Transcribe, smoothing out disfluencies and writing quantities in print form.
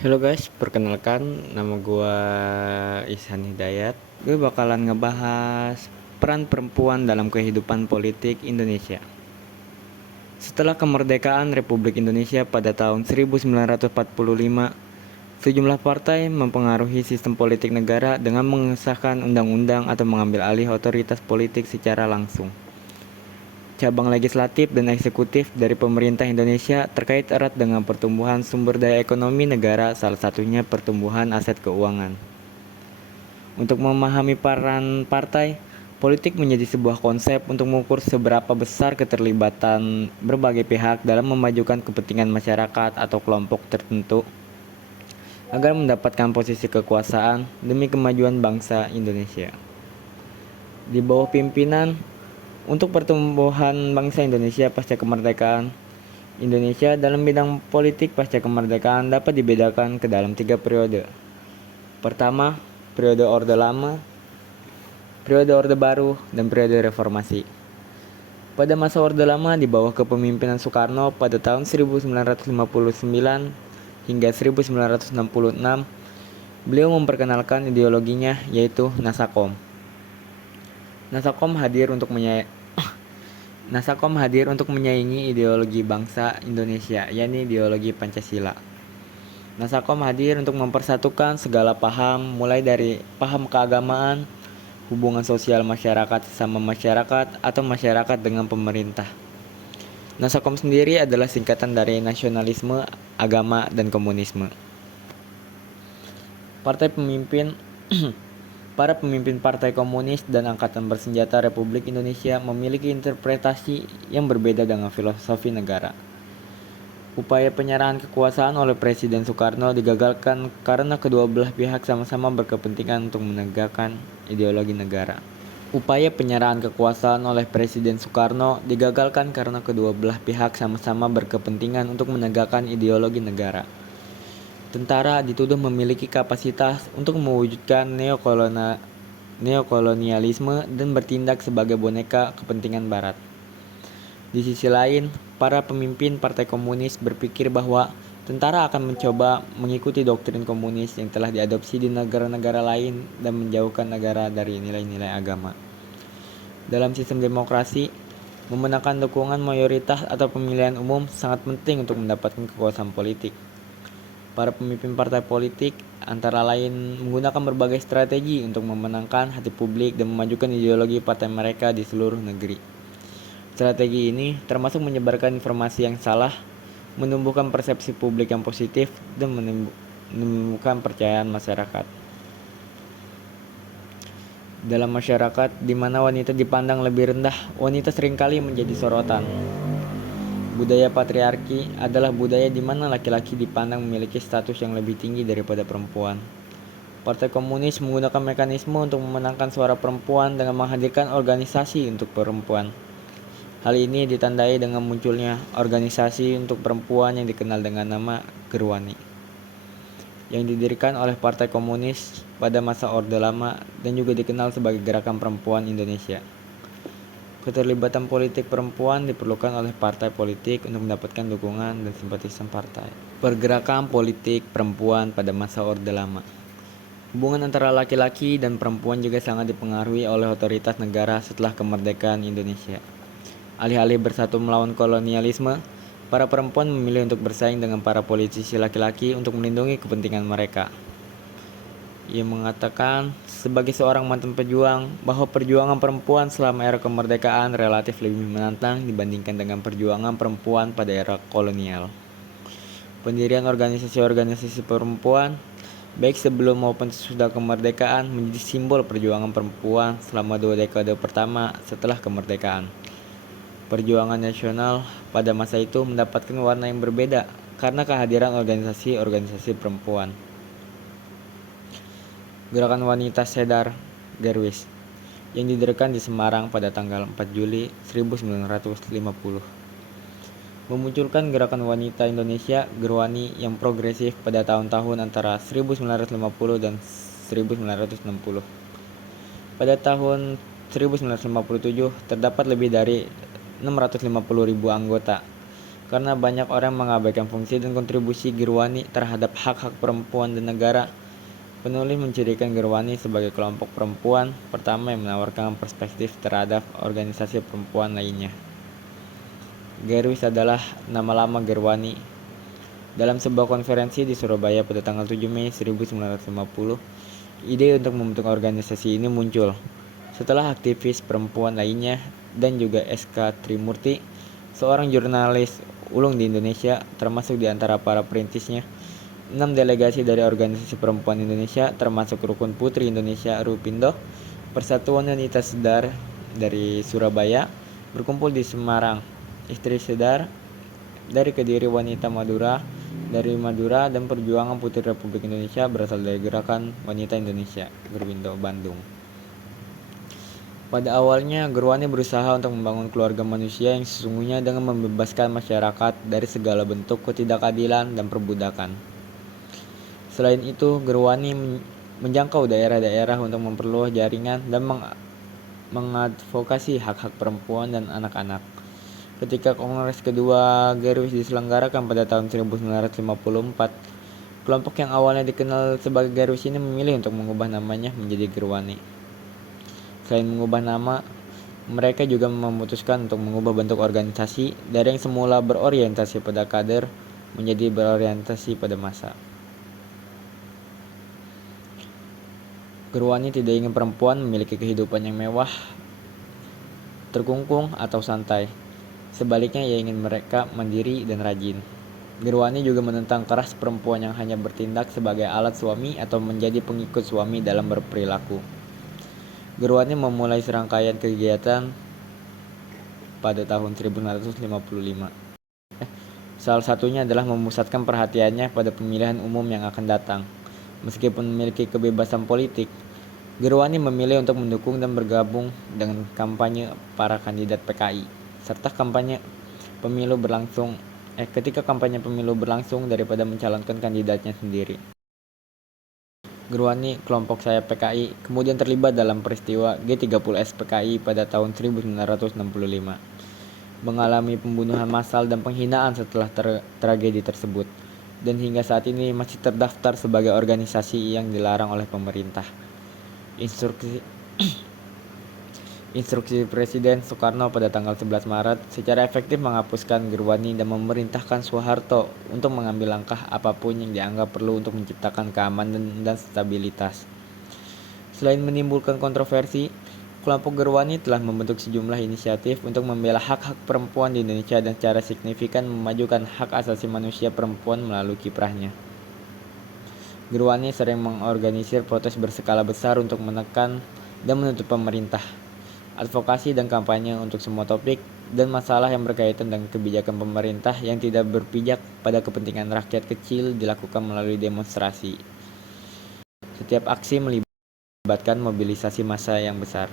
Halo guys, perkenalkan nama gua Ihsan Hidayat. Gue bakalan ngebahas peran perempuan dalam kehidupan politik Indonesia. Setelah kemerdekaan Republik Indonesia pada tahun 1945, sejumlah partai mempengaruhi sistem politik negara dengan mengesahkan undang-undang atau mengambil alih otoritas politik secara langsung. Cabang legislatif dan eksekutif dari pemerintah Indonesia terkait erat dengan pertumbuhan sumber daya ekonomi negara, salah satunya pertumbuhan aset keuangan. Untuk memahami peran partai, politik menjadi sebuah konsep untuk mengukur seberapa besar keterlibatan berbagai pihak dalam memajukan kepentingan masyarakat atau kelompok tertentu agar mendapatkan posisi kekuasaan demi kemajuan bangsa Indonesia. Di bawah pimpinan untuk pertumbuhan bangsa Indonesia pasca kemerdekaan, Indonesia dalam bidang politik pasca kemerdekaan dapat dibedakan ke dalam 3 periode. Pertama, periode Orde Lama, periode Orde Baru, dan periode Reformasi. Pada masa Orde Lama di bawah kepemimpinan Soekarno pada tahun 1959 hingga 1966, beliau memperkenalkan ideologinya yaitu Nasakom. Nasakom hadir untuk menyaingi ideologi bangsa Indonesia, yakni ideologi Pancasila. Nasakom hadir untuk mempersatukan segala paham, mulai dari paham keagamaan, hubungan sosial masyarakat sesama masyarakat, atau masyarakat dengan pemerintah. Nasakom sendiri adalah singkatan dari nasionalisme, agama, dan komunisme. Para pemimpin partai komunis dan angkatan bersenjata Republik Indonesia memiliki interpretasi yang berbeda dengan filosofi negara. Upaya penyerahan kekuasaan oleh Presiden Soekarno digagalkan karena kedua belah pihak sama-sama berkepentingan untuk menegakkan ideologi negara. Upaya penyerahan kekuasaan oleh Presiden Soekarno digagalkan karena kedua belah pihak sama-sama berkepentingan untuk menegakkan ideologi negara. Tentara dituduh memiliki kapasitas untuk mewujudkan neokolonialisme dan bertindak sebagai boneka kepentingan Barat. Di sisi lain, para pemimpin partai komunis berpikir bahwa tentara akan mencoba mengikuti doktrin komunis yang telah diadopsi di negara-negara lain dan menjauhkan negara dari nilai-nilai agama. Dalam sistem demokrasi, memenangkan dukungan mayoritas atau pemilihan umum sangat penting untuk mendapatkan kekuasaan politik. Para pemimpin partai politik antara lain menggunakan berbagai strategi untuk memenangkan hati publik dan memajukan ideologi partai mereka di seluruh negeri. Strategi ini termasuk menyebarkan informasi yang salah, menumbuhkan persepsi publik yang positif, dan menumbuhkan percayaan masyarakat. Dalam masyarakat di mana wanita dipandang lebih rendah, wanita seringkali menjadi sorotan. Budaya patriarki adalah budaya di mana laki-laki dipandang memiliki status yang lebih tinggi daripada perempuan. Partai Komunis menggunakan mekanisme untuk memenangkan suara perempuan dengan menghadirkan organisasi untuk perempuan. Hal ini ditandai dengan munculnya organisasi untuk perempuan yang dikenal dengan nama Gerwani, yang didirikan oleh Partai Komunis pada masa Orde Lama dan juga dikenal sebagai Gerakan Perempuan Indonesia. Keterlibatan politik perempuan diperlukan oleh partai politik untuk mendapatkan dukungan dan simpatisan partai. Pergerakan politik perempuan pada masa Orde Lama. Hubungan antara laki-laki dan perempuan juga sangat dipengaruhi oleh otoritas negara setelah kemerdekaan Indonesia. Alih-alih bersatu melawan kolonialisme, para perempuan memilih untuk bersaing dengan para politisi laki-laki untuk melindungi kepentingan mereka. Ia mengatakan sebagai seorang mantan pejuang bahwa perjuangan perempuan selama era kemerdekaan relatif lebih menantang dibandingkan dengan perjuangan perempuan pada era kolonial. Pendirian organisasi-organisasi perempuan baik sebelum maupun sesudah kemerdekaan menjadi simbol perjuangan perempuan selama 2 dekade pertama setelah kemerdekaan. Perjuangan nasional pada masa itu mendapatkan warna yang berbeda karena kehadiran organisasi-organisasi perempuan. Gerakan Wanita Sadar Darwis yang didirikan di Semarang pada tanggal 4 Juli 1950 memunculkan Gerakan Wanita Indonesia Gerwani yang progresif pada tahun-tahun antara 1950 dan 1960. Pada tahun 1957 terdapat lebih dari 650.000 anggota. Karena banyak orang mengabaikan fungsi dan kontribusi Gerwani terhadap hak-hak perempuan dan negara, penulis mencirikan Gerwani sebagai kelompok perempuan pertama yang menawarkan perspektif terhadap organisasi perempuan lainnya. Gerwis adalah nama lama Gerwani. Dalam sebuah konferensi di Surabaya pada tanggal 7 Mei 1950, ide untuk membentuk organisasi ini muncul setelah aktivis perempuan lainnya dan juga SK Trimurti, seorang jurnalis ulung di Indonesia, termasuk di antara para perintisnya. 6 delegasi dari Organisasi Perempuan Indonesia, termasuk Rukun Putri Indonesia Rupindo, Persatuan Wanita Sedar dari Surabaya, berkumpul di Semarang. Istri Sedar dari Kediri, Wanita Madura dari Madura, dan Perjuangan Putri Republik Indonesia berasal dari Gerakan Wanita Indonesia Gerwindo, Bandung. Pada awalnya, Gerwani berusaha untuk membangun keluarga manusia yang sesungguhnya dengan membebaskan masyarakat dari segala bentuk ketidakadilan dan perbudakan. Selain itu, Gerwani menjangkau daerah-daerah untuk memperluas jaringan dan mengadvokasi hak-hak perempuan dan anak-anak. Ketika Kongres kedua Gerwis diselenggarakan pada tahun 1954, kelompok yang awalnya dikenal sebagai Gerwis ini memilih untuk mengubah namanya menjadi Gerwani. Selain mengubah nama, mereka juga memutuskan untuk mengubah bentuk organisasi dari yang semula berorientasi pada kader menjadi berorientasi pada massa. Gerwani tidak ingin perempuan memiliki kehidupan yang mewah, terkungkung, atau santai. Sebaliknya, ia ingin mereka mandiri dan rajin. Gerwani juga menentang keras perempuan yang hanya bertindak sebagai alat suami atau menjadi pengikut suami dalam berperilaku. Gerwani memulai serangkaian kegiatan pada tahun 1955. Salah satunya adalah memusatkan perhatiannya pada pemilihan umum yang akan datang. Meskipun memiliki kebebasan politik, Gerwani memilih untuk mendukung dan bergabung dengan kampanye para kandidat PKI, serta ketika kampanye pemilu berlangsung daripada mencalonkan kandidatnya sendiri. Gerwani, kelompok sayap PKI, kemudian terlibat dalam peristiwa G30S PKI pada tahun 1965, mengalami pembunuhan massal dan penghinaan setelah tragedi tersebut, dan hingga saat ini masih terdaftar sebagai organisasi yang dilarang oleh pemerintah. Instruksi Presiden Soekarno pada tanggal 11 Maret secara efektif menghapuskan Gerwani dan memerintahkan Soeharto untuk mengambil langkah apapun yang dianggap perlu untuk menciptakan keamanan dan stabilitas. Selain menimbulkan kontroversi, kelompok Gerwani telah membentuk sejumlah inisiatif untuk membela hak-hak perempuan di Indonesia dan secara signifikan memajukan hak asasi manusia perempuan melalui kiprahnya. Gerwani sering mengorganisir protes berskala besar untuk menekan dan menuntut pemerintah, advokasi dan kampanye untuk semua topik dan masalah yang berkaitan dengan kebijakan pemerintah yang tidak berpijak pada kepentingan rakyat kecil dilakukan melalui demonstrasi. Setiap aksi melibatkan mobilisasi massa yang besar.